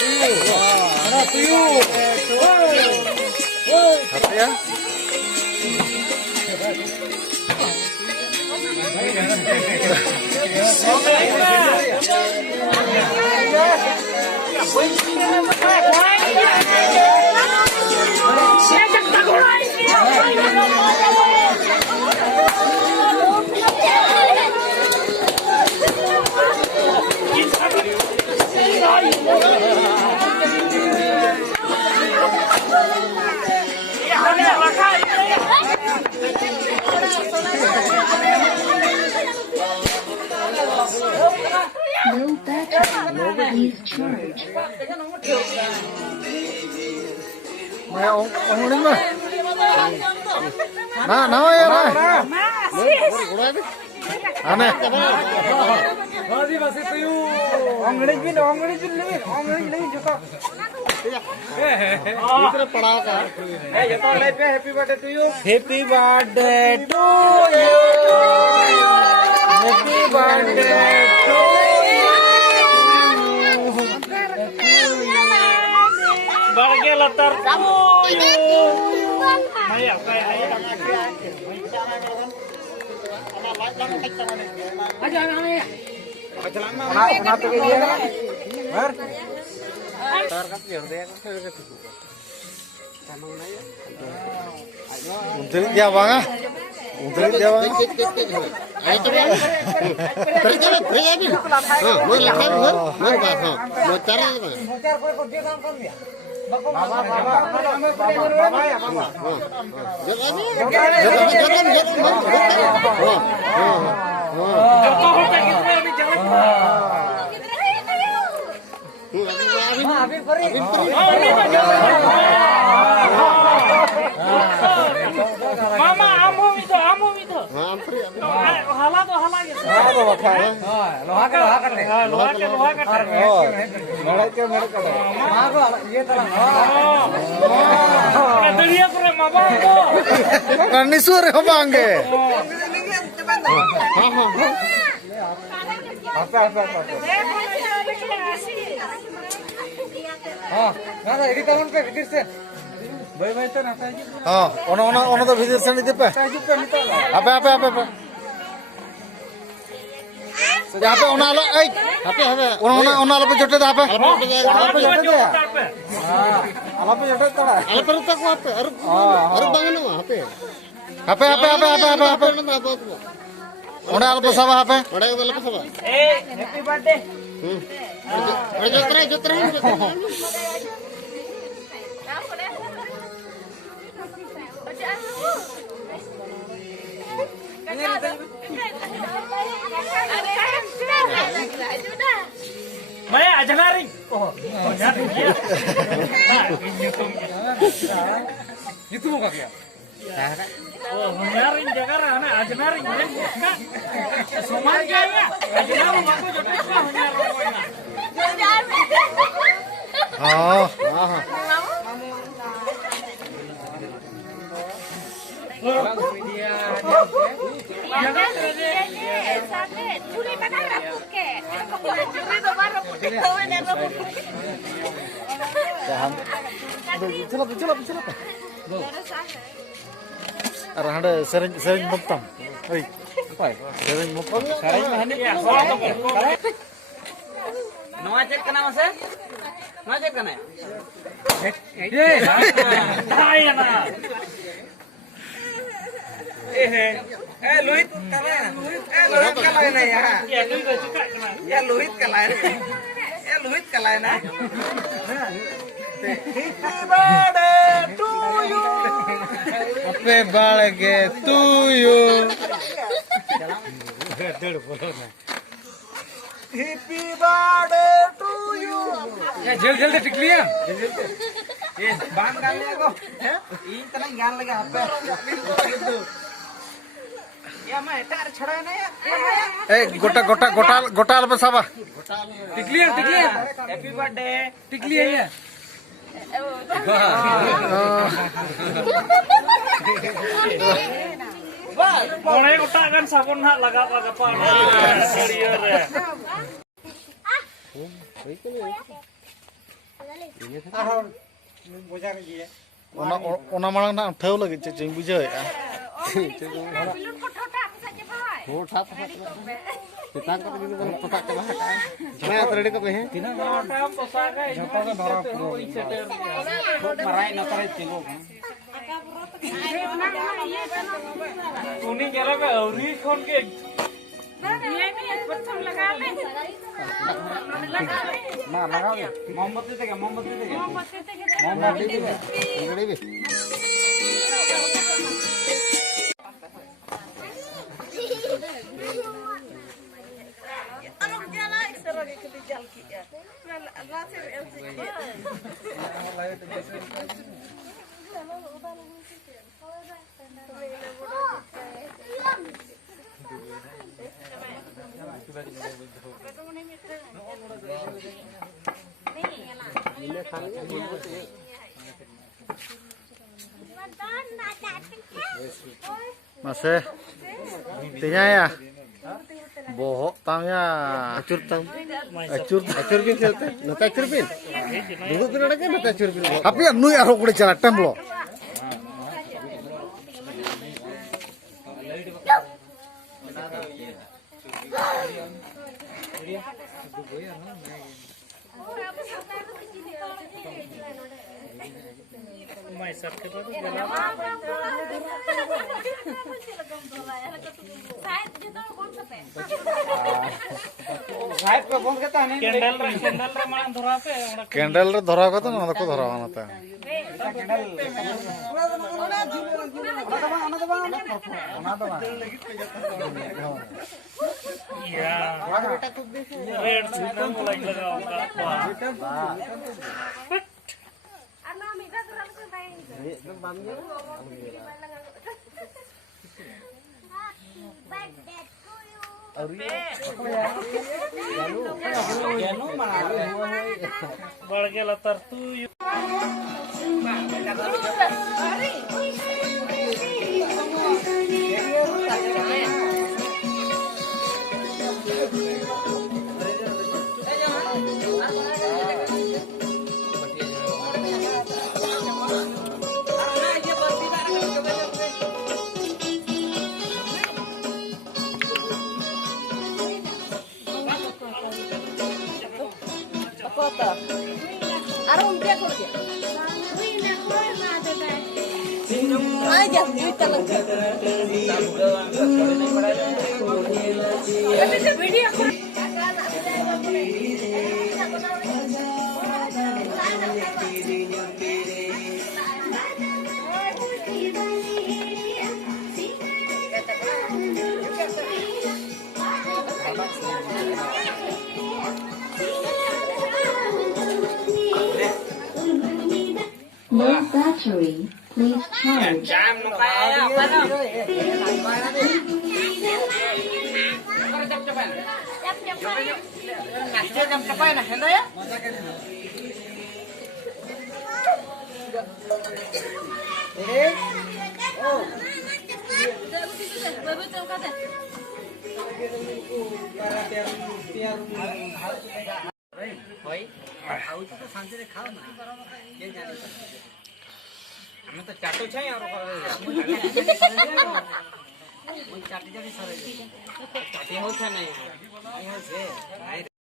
tuyul. Satu ya. No battery is charged. Mày ông lính mà. Nào ya này. Aneh. Masih tuyul. Ongli bin juga. Itu pड़ा का. Jatuh live पे happy birthday to you. Happy birthday to you. Happy birthday to you. Bahagia latar to you. Maya kayak ayah. Kenapa tuh dia? Ber. Untuk dia bang ah. Untuk dia bang. Ayo coba. Pergi pergi. Mau lihat mau mau cari apa? Mama, amu itu. Hala gitu. Lohakan. Dia keren mama tuh. Kan ni suara bang ke. Apa. Nada, ini kawan pe vidir sen. Bayi tu nata aja. Ono tu visit sini tu pe. Apa. Apa ono lo? Apa? Ono lo pejote dah apa? Apa jodoh ya? Apa jote tada? Alat perut aku apa? Harus bangun apa? Apa? Ono lo pesawat apa? Udah kita lepas apa? Happy birthday. Jotra. Maya aja naring. Naring dia. Itu muka dia. Nyaring Jakarta, aja naring. Enggak. Semua ya. Aja naring aku jodoh Arah ada sering muktam. Oi. Apa? Sering muktam. Sering mahani ya. Ngajak kena Mas? Ngajak kena ya? Saya nah. Luhit kalah na ya. Ya Luhit kalah na. Happy birthday to you. Happy birthday to you. Ya जल्दी टिक लिया. ये बांध गाल ले को. इन तना गाल लगा HP. या मैं तार छड़ा ना यार. गोटा पे साबा. टिक लिया. Happy birthday. टिक लिया ये. Boleh utakan sabun hak lagap apa? Serius ya. ona marang na theu lagi ching bujai होठा पका चितान का भी तो पका के बाहर मैं तो रेडी को है तीना गलाटा पोसा का झपा का धरा पूरा ओई सेटर मराई न करे चिलो उनी गेला का औरी खोन के ये भी प्रथम लगा ले ना लगा ले मोमबत्ती ते रेडी भी masih tinya ya bohok tangnya acur tang acur acur bin chलते नता acur bin दुगो bin लगे नता acur bin tapi ya nui arok kuda cala templo side पे फोन करता नहीं कैंडल रे मां धरा पे candle re dhara ko to na ko dhara na ta candle red signal light लगाऊंगा बढ़ गेला तर तू Low battery. Please charge. jam no kaya apa no jam capai na henda ya ଆମେ ତ ଚାଟୁ ଛାଇ ଆଉ ଚାଟି ଚାଟି ସରେ ଚାଟି ହଉଛ ନାଇଁ